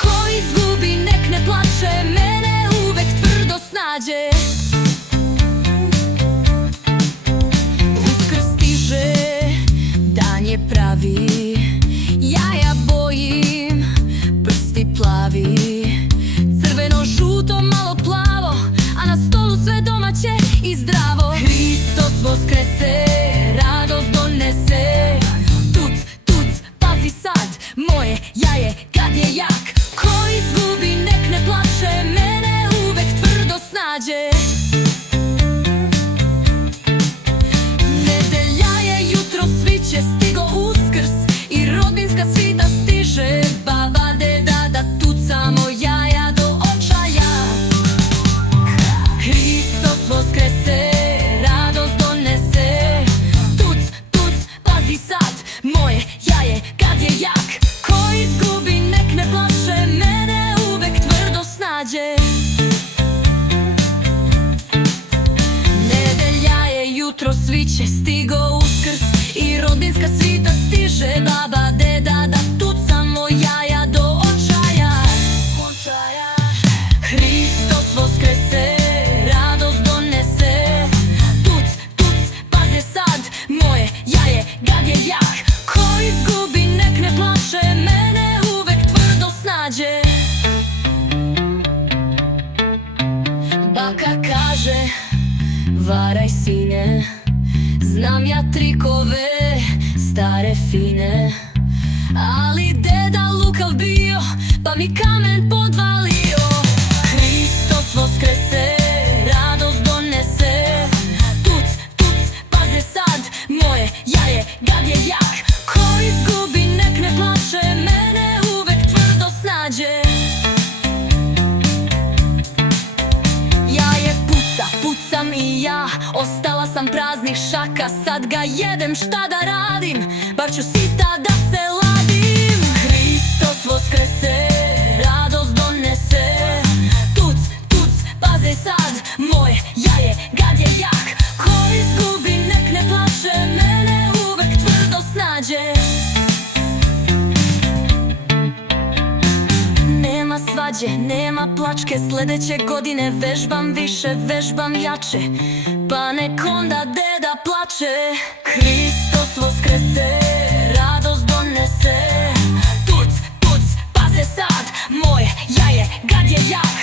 Ko izgubi nek ne plače, mene uvek tvrdo snađe. Uskrs stiže, dan je pravi, jaja bojim, prsti plavi, crveno, žuto, malo plavo, a na stolu sve domaće i zdravo. Hristos voskrese, radost donese. Tuc, tuc, pazi sad, moje jaje kad je jak. Ko izgubi nek ne plače, mene uvek tvrdo snađe. Nedelja je jutro, sviće, stigo Uskrs i rodbinska svita stiže. Baba, deda, da tucamo jaja do očaja. Hristos voskrese, radost donese. Tuc, tuc, pazi sad, moje jaje kad je jak. Ko izgubi nek ne plače, mene uvek tvrdo snađe. Nedelja je jutro, sviće, stigo Uskrs i rodbinska svita stiže. Baba, deda, da tucamo jaja do očaja. Hristos voskrese, radost donese. Tuc, tuc, pazi sad, moje jaje kad je jak. Ko izgubi nek ne plače, mene uvek tvrdo snađe. Baka kaže, varaj sine, znam ja trikove, stare fine. Ali deda lukav bio, pa mi kamen podvalio. Hristos voskrese, radost donese. Tuc, tuc, pazi sad, moje jaje kad je jak. Ko izgubi nek ne plače, mene uvek tvrdo snađe. Jaje puca, pucam i ja, ostala sam praznih šaka. Sad ga jedem, šta da radim, bar ću sita da se ladim. Hristos voskrese, radost donese. Tuc, tuc, pazi sad, moje jaje kad je jak. Ko izgubi nek ne plače, mene uvek tvrdo snađe. Nema svađe, nema plačke, sledeće godine vežbam više, vežbam jače, pa nek onda deda plače. Hristos voskrese, radost donese. Tuc, tuc, pazi sad, moje jaje kad je jak.